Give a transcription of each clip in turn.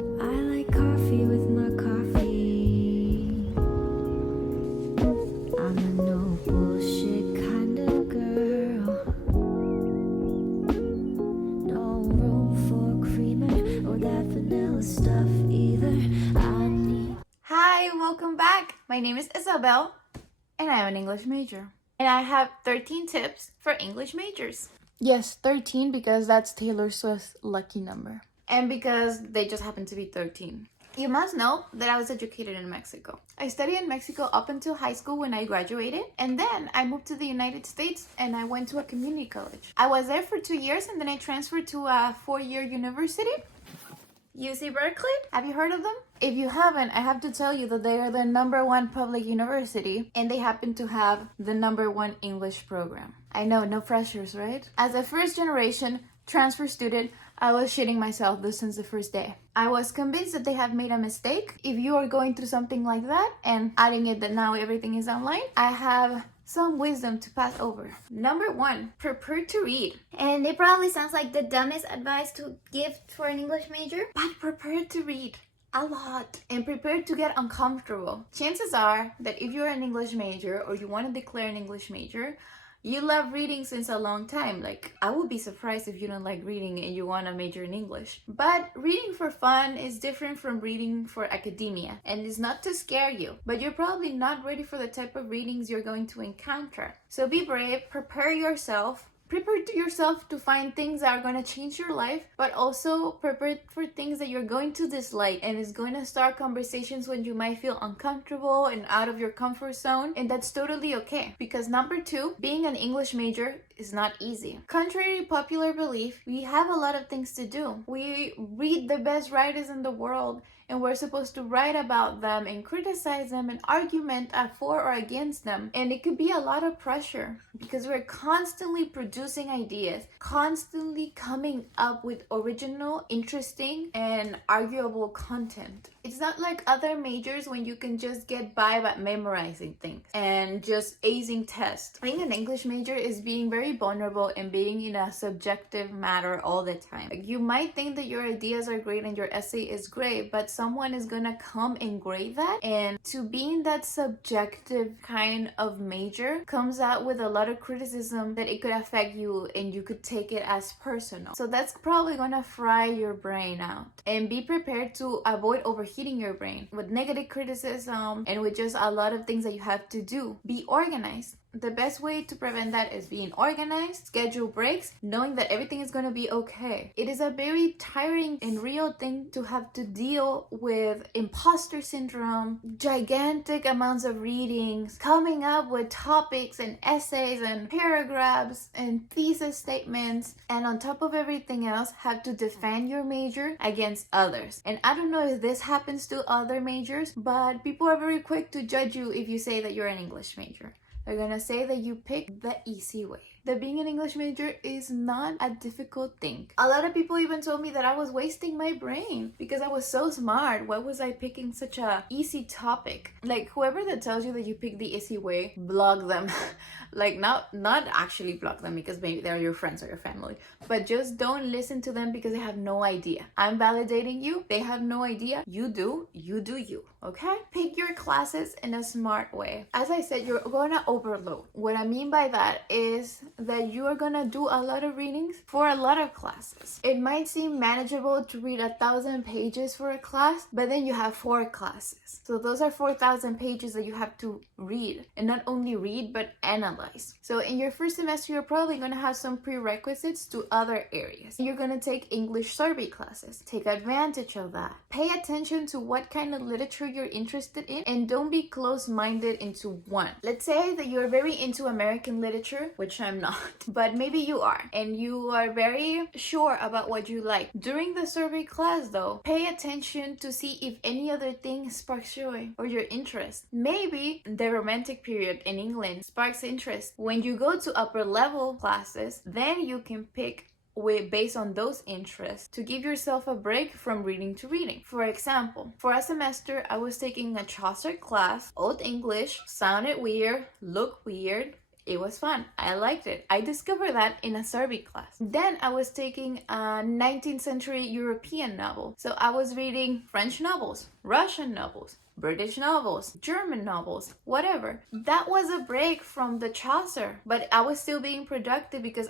I like coffee with my coffee. I'm a no bullshit kind of girl. No room for creamer or that vanilla stuff either. I need. Hi, welcome back. My name is Isabel, and I'm an English major. And I have 13 tips for English majors. Yes, 13 because that's Taylor Swift's lucky number. And because they just happen to be 13. You must know that I was educated in Mexico. I studied in Mexico up until high school when I graduated, and then I moved to the United States and I went to a community college. I was there for 2 years and then I transferred to a 4-year university. UC Berkeley? Have you heard of them? If you haven't, I have to tell you that they are the #1 public university and they happen to have the #1 English program. I know, no pressures, right? As a first generation transfer student, I was shitting myself since the first day. I was convinced that they have made a mistake. If you are going through something like that and adding it that now everything is online, I have some wisdom to pass over. #1, prepare to read. And it probably sounds like the dumbest advice to give for an English major. But prepare to read a lot and prepare to get uncomfortable. Chances are that if you're an English major or you want to declare an English major, you love reading since a long time. Like, I would be surprised if you don't like reading and you want to major in English. But reading for fun is different from reading for academia, and it's not to scare you, but you're probably not ready for the type of readings you're going to encounter. So be brave, prepare yourself to find things that are going to change your life, but also prepare for things that you're going to dislike, and it's going to start conversations when you might feel uncomfortable and out of your comfort zone, and that's totally okay. Because #2, being an English major is not easy. Contrary to popular belief, we have a lot of things to do. We read the best writers in the world, and we're supposed to write about them and criticize them and argument for or against them. And it could be a lot of pressure because we're constantly producing ideas, constantly coming up with original, interesting, and arguable content. It's not like other majors when you can just get by memorizing things and just acing tests. Being an English major is being very vulnerable and being in a subjective matter all the time. Like, you might think that your ideas are great and your essay is great, but someone is gonna come and grade that, and to be in that subjective kind of major comes out with a lot of criticism that it could affect you and you could take it as personal. So that's probably gonna fry your brain out. And be prepared to avoid overheating your brain with negative criticism and with just a lot of things that you have to do. Be organized. The best way to prevent that is being organized, schedule breaks, knowing that everything is going to be okay. It is a very tiring and real thing to have to deal with imposter syndrome, gigantic amounts of readings, coming up with topics and essays and paragraphs and thesis statements, and on top of everything else, have to defend your major against others. And I don't know if this happens to other majors, but people are very quick to judge you if you say that you're an English major. They're gonna say that you picked the easy way. That being an English major is not a difficult thing. A lot of people even told me that I was wasting my brain because I was so smart. Why was I picking such a easy topic? Like, whoever that tells you that you picked the easy way, block them. Like, not actually block them because maybe they're your friends or your family, but just don't listen to them because they have no idea. I'm validating you. They have no idea. You do you, okay? Pick your classes in a smart way. As I said, you're gonna overload. What I mean by that is that you are gonna do a lot of readings for a lot of classes. It might seem manageable to read 1,000 pages for a class, but then you have 4 classes. So those are 4,000 pages that you have to read, and not only read, but analyze. So in your first semester, you're probably gonna have some prerequisites to other areas. You're gonna take English survey classes. Take advantage of that. Pay attention to what kind of literature you're interested in, and don't be close-minded into one. Let's say that you're very into American literature, which I'm not, but maybe you are, and you are very sure about what you like. During the survey class though, pay attention to see if any other thing sparks joy or your interest. Maybe the romantic period in England sparks interest. When you go to upper level classes, then you can pick based on those interests to give yourself a break from reading to reading. For example, for a semester, I was taking a Chaucer class. Old English sounded weird, looked weird, It was fun. I liked it. I discovered that in a survey class. Then I was taking a 19th century European novel. So I was reading French novels, Russian novels, British novels, German novels, whatever. That was a break from the Chaucer, but I was still being productive because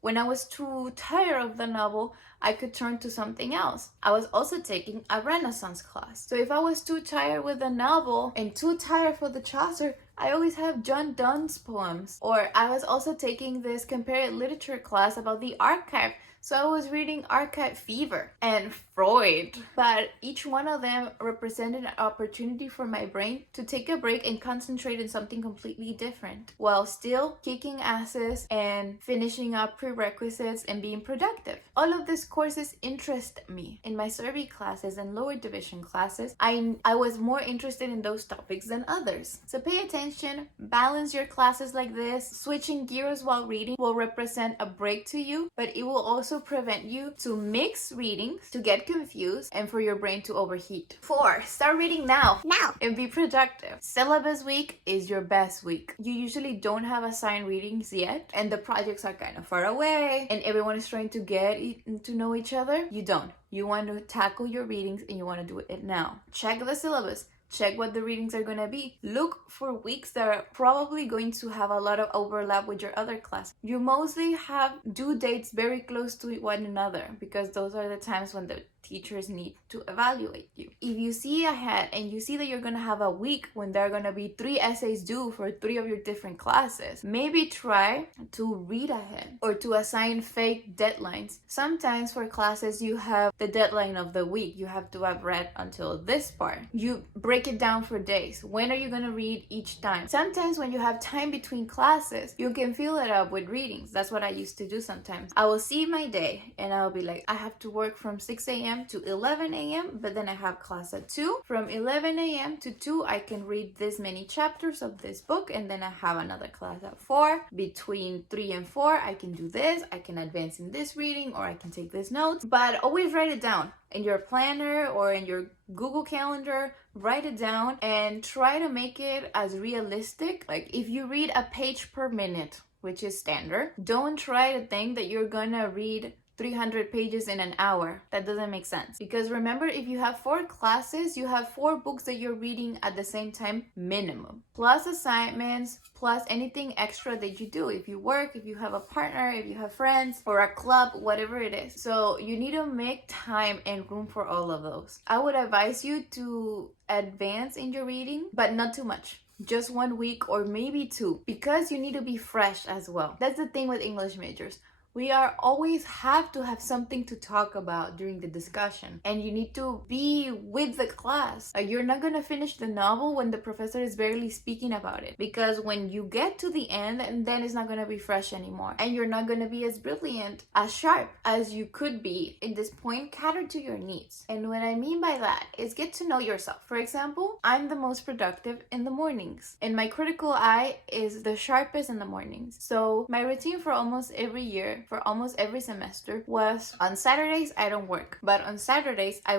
when I was too tired of the novel, I could turn to something else. I was also taking a Renaissance class. So if I was too tired with the novel and too tired for the Chaucer, I always have John Donne's poems. Or I was also taking this comparative literature class about the archive. So I was reading Archive Fever and Freud, but each one of them represented an opportunity for my brain to take a break and concentrate on something completely different while still kicking asses and finishing up prerequisites and being productive. All of these courses interest me. In my survey classes and lower division classes, I was more interested in those topics than others. So pay attention, balance your classes like this. Switching gears while reading will represent a break to you, but it will also prevent you to mix readings, to get confused, and for your brain to overheat. 4. Start reading now. And be productive. Syllabus week is your best week. You usually don't have assigned readings yet, and the projects are kind of far away, and everyone is trying to get to know each other. You don't. You want to tackle your readings, and you want to do it now. Check the syllabus. Check what the readings are going to be. Look for weeks that are probably going to have a lot of overlap with your other class. You mostly have due dates very close to one another because those are the times when the teachers need to evaluate you. If you see ahead and you see that you're going to have a week when there are going to be 3 essays due for 3 of your different classes, maybe try to read ahead or to assign fake deadlines. Sometimes for classes you have the deadline of the week. You have to have read until this part. You break it down for days. When are you going to read each time? Sometimes when you have time between classes, you can fill it up with readings. That's what I used to do sometimes. I will see my day and I'll be like, I have to work from 6 a.m. to 11 a.m. but then I have class at 2. From 11 a.m. to 2 I can read this many chapters of this book, and then I have another class at 4. Between 3 and 4 I can do this, I can advance in this reading, or I can take these notes. But always write it down in your planner or in your Google Calendar. Write it down and try to make it as realistic. Like if you read a page per minute, which is standard, don't try to think that you're gonna read 300 pages in an hour. That doesn't make sense. Because remember, if you have 4 classes, you have 4 books that you're reading at the same time minimum. Plus assignments, plus anything extra that you do. If you work, if you have a partner, if you have friends, or a club, whatever it is. So you need to make time and room for all of those. I would advise you to advance in your reading, but not too much. Just 1 week or maybe 2, because you need to be fresh as well. That's the thing with English majors. We always have to have something to talk about during the discussion, and you need to be with the class. Like you're not gonna finish the novel when the professor is barely speaking about it, because when you get to the end, and then it's not gonna be fresh anymore, and you're not gonna be as brilliant, as sharp as you could be. In this point, cater to your needs. And what I mean by that is get to know yourself. For example, I'm the most productive in the mornings, and my critical eye is the sharpest in the mornings. So my routine for almost every year, for almost every semester, was on Saturdays I don't work, but on Saturdays I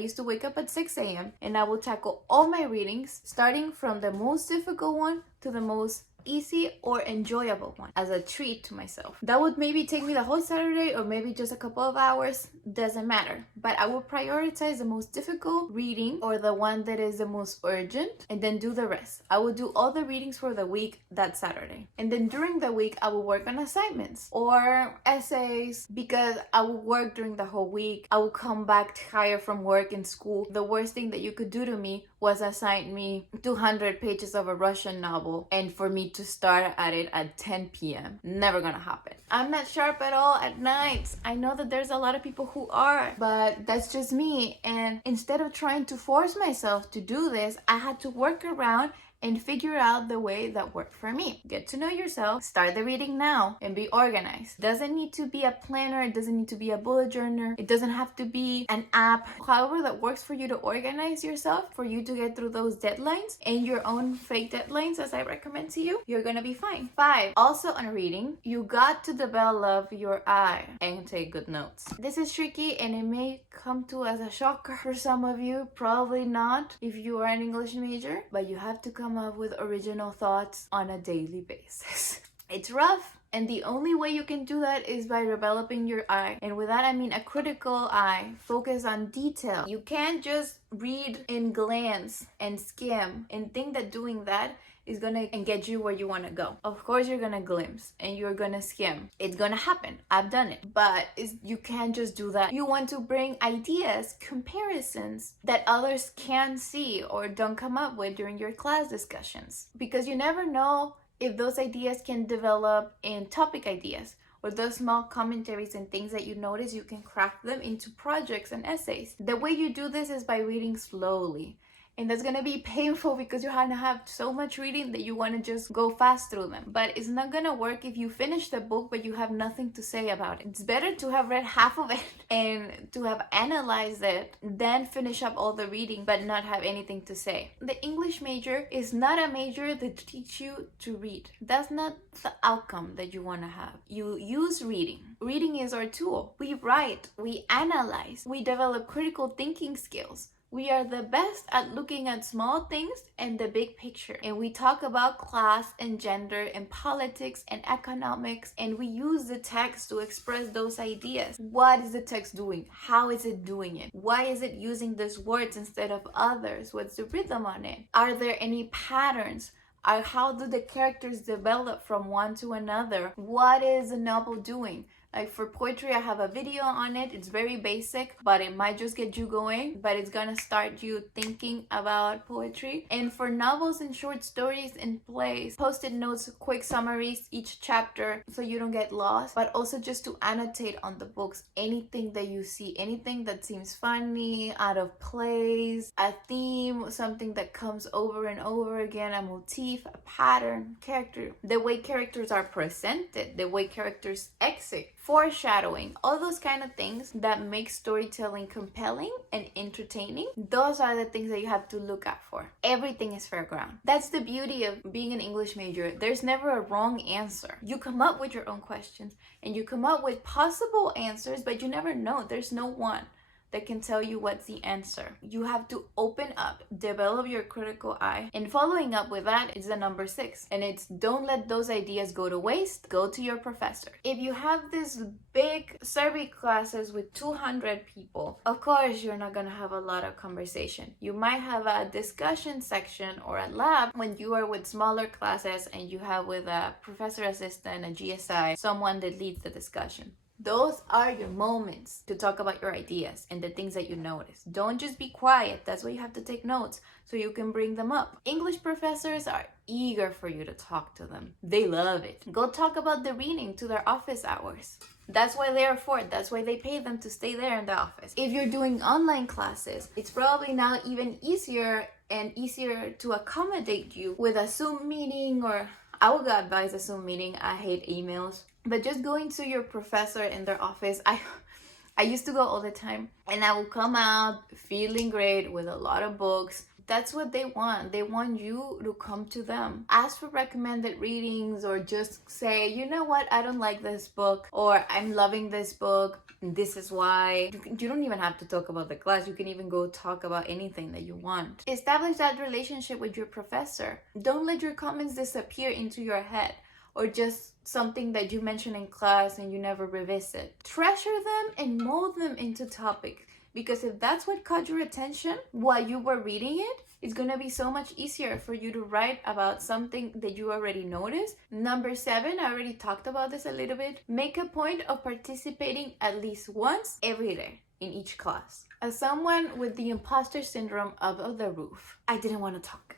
used to wake up at 6 a.m. and I will tackle all my readings, starting from the most difficult one to the most easy or enjoyable one, as a treat to myself. That would maybe take me the whole Saturday or maybe just a couple of hours, doesn't matter. But I will prioritize the most difficult reading or the one that is the most urgent, and then do the rest. I will do all the readings for the week that Saturday. And then during the week, I will work on assignments or essays, because I will work during the whole week. I will come back tired from work and school. The worst thing that you could do to me was assign me 200 pages of a Russian novel and for me to start at it at 10 p.m. Never gonna happen. I'm not sharp at all at nights. I know that there's a lot of people who are, but that's just me. And instead of trying to force myself to do this, I had to work around and figure out the way that worked for me. Get to know yourself, start the reading now, and be organized. Doesn't need to be a planner, it doesn't need to be a bullet journal, it doesn't have to be an app. However that works for you to organize yourself, for you to get through those deadlines and your own fake deadlines, as I recommend to you, you're gonna be fine. 5. Also on reading, you got to develop your eye and take good notes. This is tricky and it may come to as a shocker for some of you, probably not if you are an English major, but you have to come come up with original thoughts on a daily basis. It's rough. And the only way you can do that is by developing your eye. And with that, I mean a critical eye. Focus on detail. You can't just read in glance and skim and think that doing that is gonna get you where you want to go. Of course you're gonna glimpse and you're gonna skim. It's gonna happen. I've done it. But you can't just do that. You want to bring ideas, comparisons that others can't see or don't come up with during your class discussions. Because you never know if those ideas can develop in topic ideas, or those small commentaries and things that you notice, you can craft them into projects and essays. The way you do this is by reading slowly. And that's gonna be painful because you're gonna have so much reading that you wanna just go fast through them. But it's not gonna work if you finish the book but you have nothing to say about it. It's better to have read half of it and to have analyzed it, then finish up all the reading but not have anything to say. The English major is not a major that teach you to read. That's not the outcome that you wanna have. You use reading. Reading is our tool. We write, we analyze, we develop critical thinking skills. We are the best at looking at small things and the big picture. And we talk about class and gender and politics and economics, and we use the text to express those ideas. What is the text doing? How is it doing it? Why is it using these words instead of others? What's the rhythm on it? Are there any patterns? How do the characters develop from one to another? What is the novel doing? Like for poetry, I have a video on it. It's very basic, but it might just get you going, but it's gonna start you thinking about poetry. And for novels and short stories and plays, post-it notes, quick summaries each chapter so you don't get lost, but also just to annotate on the books anything that you see, anything that seems funny, out of place, a theme, something that comes over and over again, a motif, a pattern, character, the way characters are presented, the way characters exit, foreshadowing, all those kind of things that make storytelling compelling and entertaining. Those are the things that you have to look out for. Everything is fair ground. That's the beauty of being an English major. There's never a wrong answer. You come up with your own questions and you come up with possible answers, but you never know. There's no one that can tell you what's the answer. You have to open up, develop your critical eye, and following up with that is the number 6. And it's don't let those ideas go to waste. Go to your professor. If you have this big survey classes with 200 people, of course you're not gonna have a lot of conversation. You might have a discussion section or a lab when you are with smaller classes and you have with a professor assistant, a GSI, someone that leads the discussion. Those are your moments to talk about your ideas and the things that you notice. Don't just be quiet. That's why you have to take notes so you can bring them up. English professors are eager for you to talk to them. They love it. Go talk about the reading to their office hours. That's why they afford. That's why they pay them to stay there in the office. If you're doing online classes, it's probably now even easier to accommodate you with a Zoom meeting, or I would advise a Zoom meeting. I hate emails. But just going to your professor in their office, I used to go all the time, and I would come out feeling great with a lot of books. That's what they want. They want you to come to them. Ask for recommended readings, or just say, you know what, I don't like this book, or I'm loving this book. This is why. You don't even have to talk about the class. You can even go talk about anything that you want. Establish that relationship with your professor. Don't let your comments disappear into your head, or just something that you mention in class and you never revisit. Treasure them and mold them into topics. Because if that's what caught your attention while you were reading it, it's going to be so much easier for you to write about something that you already noticed. Number 7, I already talked about this a little bit. Make a point of participating at least once every day in each class. As someone with the imposter syndrome of the roof, I didn't want to talk.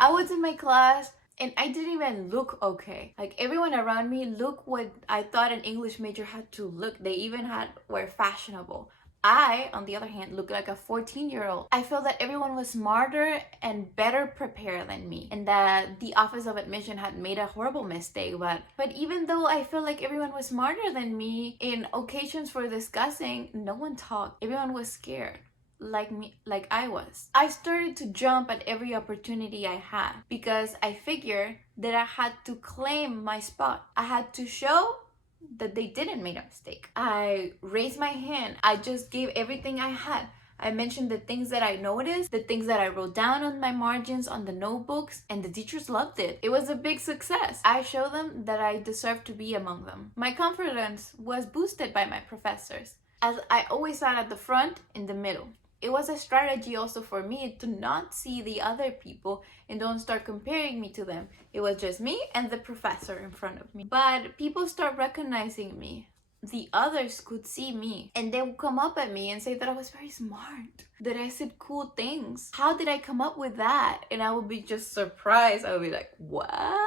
I was in my class, and I didn't even look okay. Like, everyone around me looked what I thought an English major had to look. They even were fashionable. I, on the other hand, looked like a 14-year-old. I felt that everyone was smarter and better prepared than me, and that the Office of Admission had made a horrible mistake. But even though I felt like everyone was smarter than me, in occasions for discussing, no one talked. Everyone was scared. Like I was. I started to jump at every opportunity I had because I figured that I had to claim my spot. I had to show that they didn't make a mistake. I raised my hand. I just gave everything I had. I mentioned the things that I noticed, the things that I wrote down on my margins, on the notebooks, and the teachers loved it. It was a big success. I showed them that I deserved to be among them. My confidence was boosted by my professors, as I always sat at the front in the middle. It was a strategy also for me to not see the other people and don't start comparing me to them. It was just me and the professor in front of me. But people start recognizing me. The others could see me and they would come up at me and say that I was very smart, that I said cool things. How did I come up with that? And I would be just surprised. I would be like, what?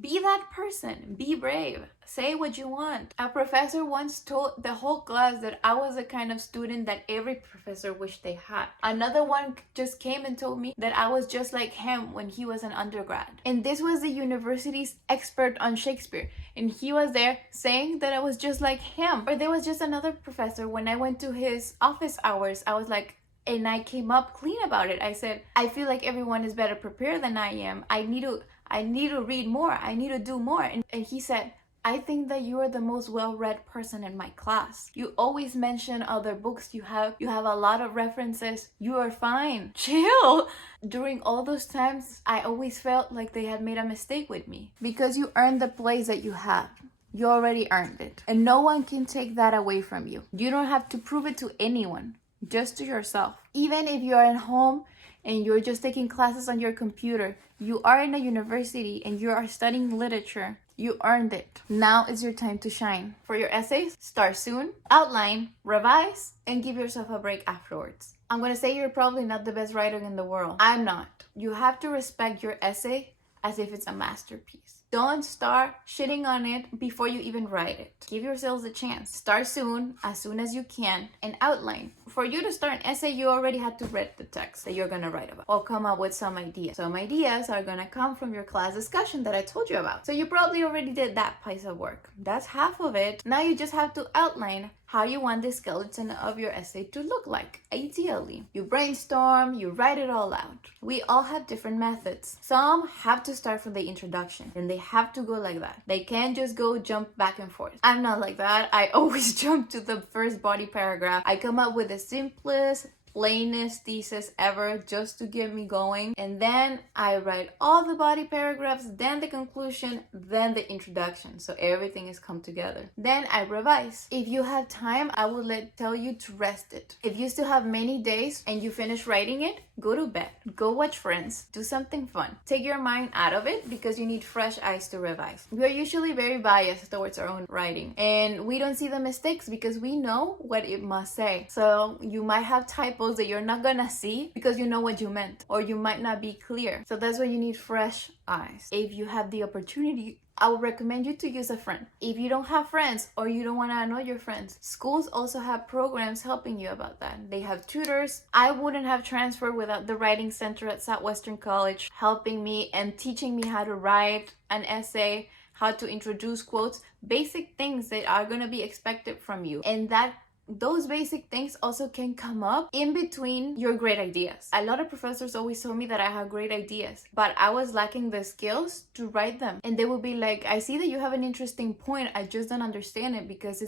Be that person. Be brave. Say what you want. A professor once told the whole class that I was the kind of student that every professor wished they had. Another one just came and told me that I was just like him when he was an undergrad. And this was the university's expert on Shakespeare. And he was there saying that I was just like him. Or there was just another professor, when I went to his office hours, I was like, and I came up clean about it. I said, I feel like everyone is better prepared than I am. I need to read more. I need to do more. And he said, I think that you are the most well-read person in my class. You always mention other books. You have a lot of references. You are fine. Chill. During all those times, I always felt like they had made a mistake with me. Because you earned the place that you have. You already earned it. And no one can take that away from you. You don't have to prove it to anyone. Just to yourself. Even if you're at home and you're just taking classes on your computer, you are in a university and you are studying literature. You earned it. Now is your time to shine. For your essays, start soon, outline, revise, and give yourself a break afterwards. I'm going to say you're probably not the best writer in the world. I'm not. You have to respect your essay as if it's a masterpiece. Don't start shitting on it before you even write it. Give yourselves a chance. Start soon as you can, and outline. For you to start an essay, you already had to read the text that you're gonna write about, or come up with some ideas. Some ideas are gonna come from your class discussion that I told you about. So you probably already did that piece of work. That's half of it. Now you just have to outline how you want the skeleton of your essay to look like, ideally. You brainstorm, you write it all out. We all have different methods. Some have to start from the introduction, and they have to go like that. They can't just go jump back and forth. I'm not like that. I always jump to the first body paragraph. I come up with the simplest, plainest thesis ever just to get me going, and then I write all the body paragraphs, then the conclusion, then the introduction, so everything is come together. Then I revise. If you have time, I will tell you to rest it. If you still have many days and you finish writing it, go to bed, go watch Friends, do something fun. Take your mind out of it because you need fresh eyes to revise. We are usually very biased towards our own writing, and we don't see the mistakes because we know what it must say. So you might have typos that you're not gonna see because you know what you meant, or you might not be clear. So that's why you need fresh eyes. If you have the opportunity, I would recommend you to use a friend. If you don't have friends or you don't want to annoy your friends, schools also have programs helping you about that. They have tutors. I wouldn't have transferred without the writing center at Southwestern College helping me and teaching me how to write an essay, how to introduce quotes, basic things that are going to be expected from you. And those basic things also can come up in between your great ideas. A lot of professors always told me that I have great ideas, but I was lacking the skills to write them. And they would be like, I see that you have an interesting point. I just don't understand it because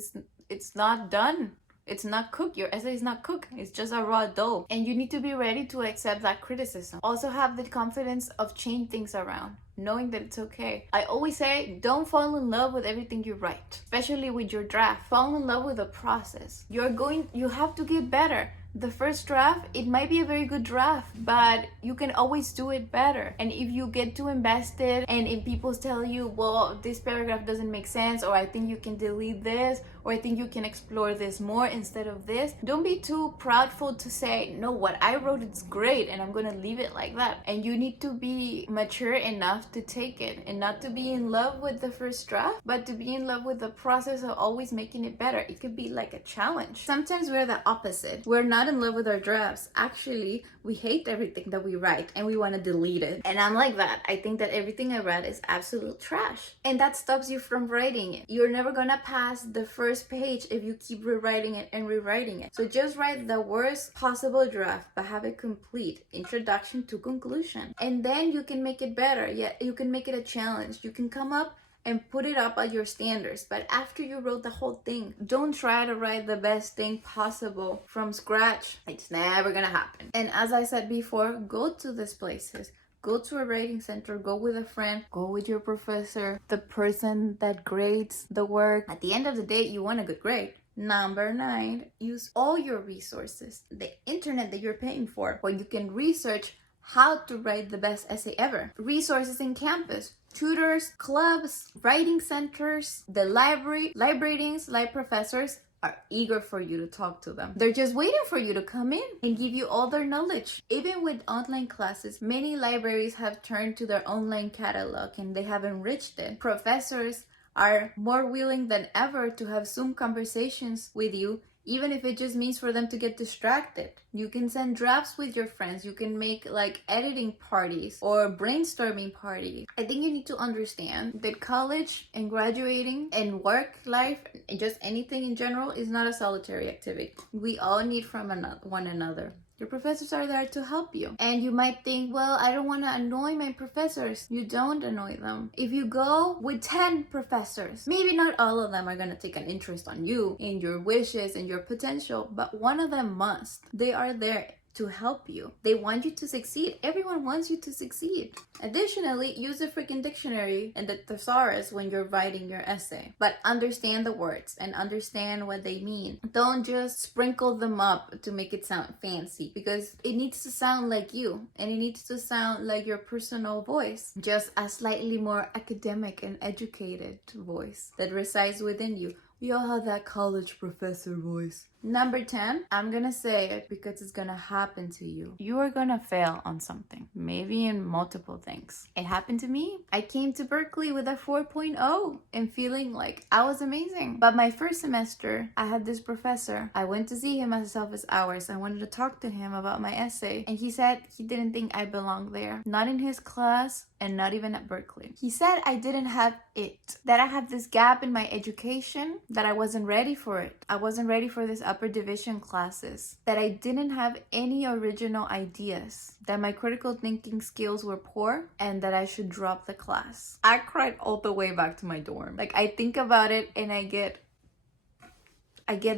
it's not done. It's not cooked. Your essay is not cooked. It's just a raw dough. And you need to be ready to accept that criticism. Also have the confidence of change things around, knowing that it's okay. I always say, don't fall in love with everything you write, especially with your draft. Fall in love with the process. You have to get better. The first draft, it might be a very good draft, but you can always do it better. And if you get too invested and if people tell you, well, this paragraph doesn't make sense, or I think you can delete this, or I think you can explore this more instead of this, don't be too proudful to say, no, what I wrote is great and I'm gonna leave it like that. And you need to be mature enough to take it and not to be in love with the first draft, but to be in love with the process of always making it better. It could be like a challenge. Sometimes we're the opposite. We're not in love with our drafts. Actually, we hate everything that we write and we want to delete it. And I'm like that. I think that everything I read is absolute trash. And that stops you from writing it. You're never gonna pass the first page if you keep rewriting it and rewriting it. So just write the worst possible draft, but have it complete. Introduction to conclusion. And then you can make it better. Yeah, you can make it a challenge. You can come up and put it up at your standards. But after you wrote the whole thing, don't try to write the best thing possible from scratch. It's never gonna happen. And as I said before, go to these places. Go to a writing center, go with a friend, go with your professor, the person that grades the work. At the end of the day, you want a good grade. Number 9, use all your resources. The internet that you're paying for, where you can research how to write the best essay ever. Resources in campus, tutors, clubs, writing centers, the librarians, professors are eager for you to talk to them. They're just waiting for you to come in and give you all their knowledge. Even with online classes, many libraries have turned to their online catalog and they have enriched it. Professors are more willing than ever to have Zoom conversations with you, even if it just means for them to get distracted. You can send drafts with your friends. You can make like editing parties or brainstorming parties. I think you need to understand that college and graduating and work life and just anything in general is not a solitary activity. We all need from one another. Your professors are there to help you. And you might think, well, I don't want to annoy my professors. You don't annoy them. If you go with 10 professors, maybe not all of them are going to take an interest on you and your wishes and your potential, but one of them must. They are there to help you. They want you to succeed. Everyone wants you to succeed. Additionally, use a freaking dictionary and the thesaurus when you're writing your essay. But understand the words and understand what they mean. Don't just sprinkle them up to make it sound fancy, because it needs to sound like you and it needs to sound like your personal voice. Just a slightly more academic and educated voice that resides within you. We all have that college professor voice. Number 10, I'm gonna say it because it's gonna happen to you. You are gonna fail on something, maybe in multiple things. It happened to me. I came to Berkeley with a 4.0 and feeling like I was amazing. But my first semester, I had this professor. I went to see him at his office hours. I wanted to talk to him about my essay. And he said he didn't think I belonged there. Not in his class and not even at Berkeley. He said I didn't have it. That I had this gap in my education, that I wasn't ready for it. I wasn't ready for this upper division classes, that I didn't have any original ideas, that my critical thinking skills were poor, and that I should drop the class. I cried all the way back to my dorm. Like, I think about it and I get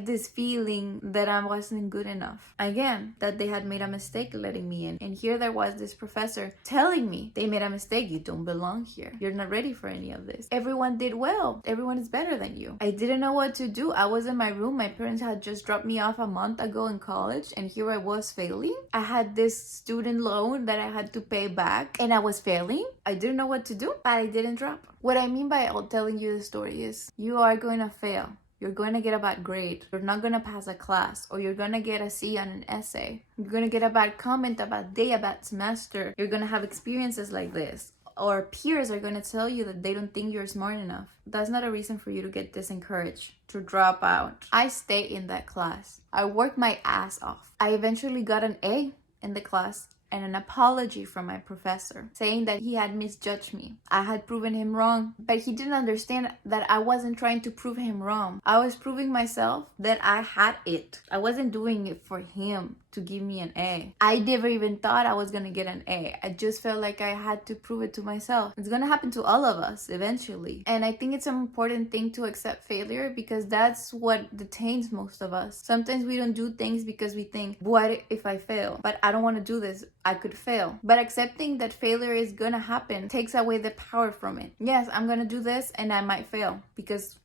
this feeling that I wasn't good enough. Again, that they had made a mistake letting me in. And here there was this professor telling me, they made a mistake, you don't belong here. You're not ready for any of this. Everyone did well. Everyone is better than you. I didn't know what to do. I was in my room. My parents had just dropped me off a month ago in college, and here I was failing. I had this student loan that I had to pay back, and I was failing. I didn't know what to do, but I didn't drop. What I mean by telling you the story is, you are going to fail. You're going to get a bad grade. You're not going to pass a class, or you're going to get a C on an essay. You're going to get a bad comment, a bad day, a bad semester. You're going to have experiences like this, or peers are going to tell you that they don't think you're smart enough. That's not a reason for you to get disencouraged, to drop out. I stayed in that class. I worked my ass off. I eventually got an A in the class and an apology from my professor, saying that he had misjudged me. I had proven him wrong, but he didn't understand that I wasn't trying to prove him wrong. I was proving myself that I had it. I wasn't doing it for him to give me an A. I never even thought I was gonna get an A. I just felt like I had to prove it to myself. It's gonna happen to all of us eventually. And I think it's an important thing to accept failure, because that's what detains most of us. Sometimes we don't do things because we think, what if I fail? But I don't want to do this. I could fail. But accepting that failure is gonna happen takes away the power from it. Yes, I'm gonna do this and I might fail, because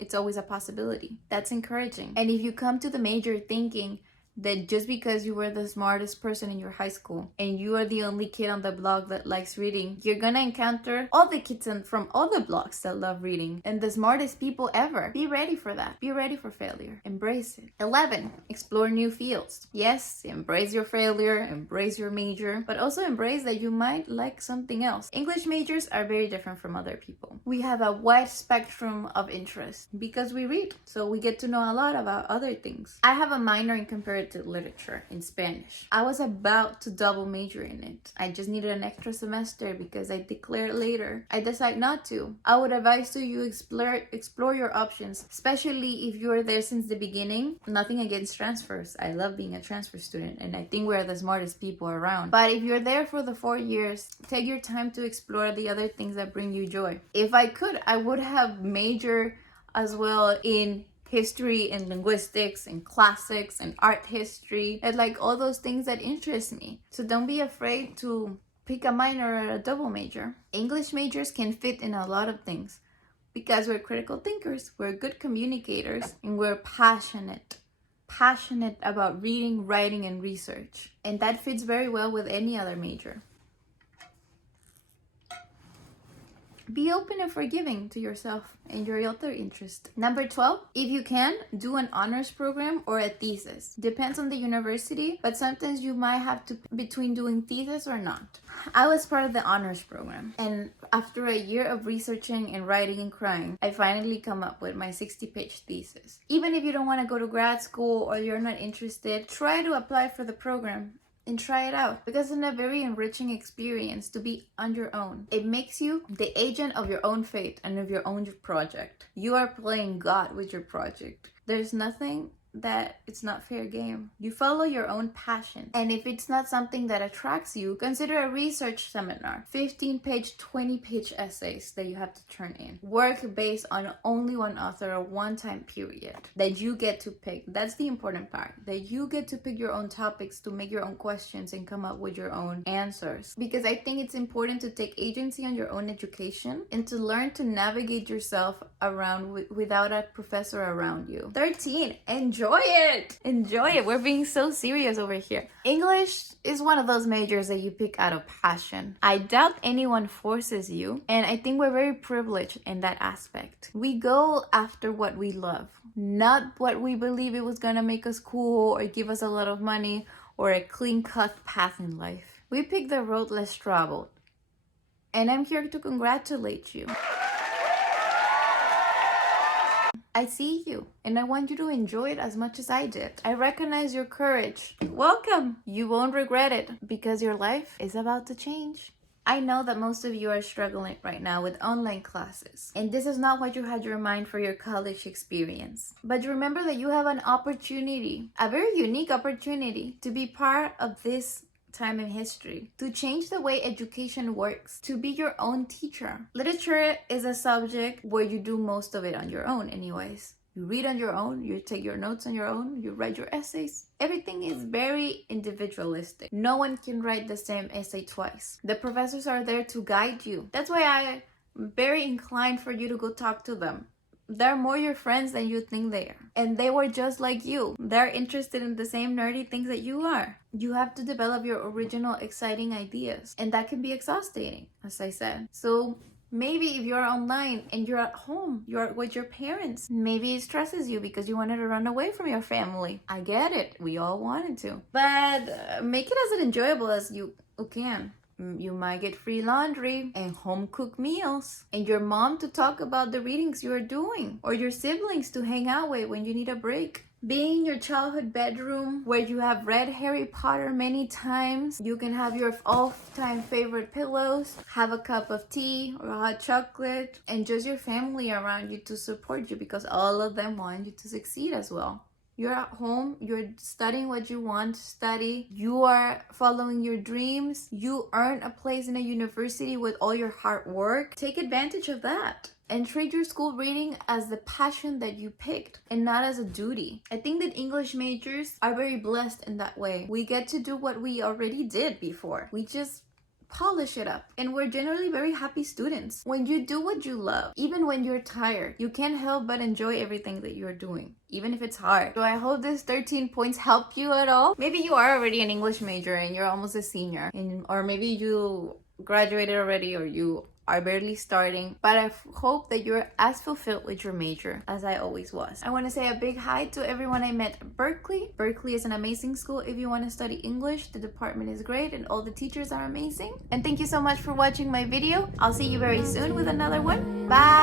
it's always a possibility. That's encouraging. And if you come to the major thinking that just because you were the smartest person in your high school and you are the only kid on the block that likes reading, you're gonna encounter all the kids from all the blocks that love reading and the smartest people ever. Be ready for that. Be ready for failure. Embrace it. 11, explore new fields. Yes, embrace your failure, embrace your major, but also embrace that you might like something else. English majors are very different from other people. We have a wide spectrum of interest because we read, so we get to know a lot about other things. I have a minor in comparative comparative literature in Spanish. I was about to double major in it. I just needed an extra semester because I declared later. I decided not to. I would advise you explore your options, especially if you're there since the beginning. Nothing against transfers. I love being a transfer student and I think we're the smartest people around. But if you're there for the 4 years, take your time to explore the other things that bring you joy. If I could, I would have majored as well in history and linguistics and classics and art history and like all those things that interest me. So don't be afraid to pick a minor or a double major. English majors can fit in a lot of things because we're critical thinkers, we're good communicators, and we're passionate about reading, writing, and research. And that fits very well with any other major. Be open and forgiving to yourself and your other interest. Number 12, if you can, do an honors program or a thesis. Depends on the university, but sometimes you might have to between doing thesis or not. I was part of the honors program, and after a year of researching and writing and crying, I finally come up with my 60-page thesis. Even if you don't want to go to grad school or you're not interested, try to apply for the program and try it out because it's a very enriching experience to be on your own. It makes you the agent of your own fate and of your own project. You are playing God with your project. There's nothing that it's not fair game. You follow your own passion, and if it's not something that attracts you, consider a research seminar. 15-page, 20-page essays that you have to turn in. Work based on only one author or one time period that you get to pick. That's the important part, that you get to pick your own topics, to make your own questions and come up with your own answers. Because I think it's important to take agency on your own education and to learn to navigate yourself around without a professor around you. 13, enjoy it. We're being so serious over here. English is one of those majors that you pick out of passion. I doubt anyone forces you, and I think we're very privileged in that aspect. We go after what we love, not what we believe it was gonna make us cool or give us a lot of money or a clean-cut path in life. We pick the road less traveled, and I'm here to congratulate you. I see you, and I want you to enjoy it as much as I did. I recognize your courage. Welcome! You won't regret it because your life is about to change. I know that most of you are struggling right now with online classes, and this is not what you had in your mind for your college experience. But remember that you have an opportunity, a very unique opportunity, to be part of this time in history, to change the way education works, to be your own teacher. Literature is a subject where you do most of it on your own anyways. You read on your own, you take your notes on your own, you write your essays. Everything is very individualistic. No one can write the same essay twice. The professors are there to guide you. That's why I'm very inclined for you to go talk to them. They're more your friends than you think they are. And they were just like you. They're interested in the same nerdy things that you are. You have to develop your original, exciting ideas. And that can be exhausting, as I said. So maybe if you're online and you're at home, you're with your parents, maybe it stresses you because you wanted to run away from your family. I get it. We all wanted to. But make it as enjoyable as you can. You might get free laundry and home-cooked meals, and your mom to talk about the readings you're doing, or your siblings to hang out with when you need a break. Being in your childhood bedroom where you have read Harry Potter many times, you can have your all-time favorite pillows, have a cup of tea or hot chocolate, and just your family around you to support you because all of them want you to succeed as well. You're at home, you're studying what you want to study, you are following your dreams, you earn a place in a university with all your hard work. Take advantage of that and treat your school reading as the passion that you picked and not as a duty. I think that English majors are very blessed in that way. We get to do what we already did before. We just polish it up, and we're generally very happy students. When you do what you love, even when you're tired, you can't help but enjoy everything that you're doing, even if it's hard. So I hope this 13 points help you at all. Maybe you are already an English major and you're almost a senior, or maybe you graduated already, or you are barely starting, but I hope that you're as fulfilled with your major as I always was. I want to say a big hi to everyone I met at Berkeley. Berkeley is an amazing school if you want to study English. The department is great and all the teachers are amazing. And thank you so much for watching my video. I'll see you very soon with another one. Bye!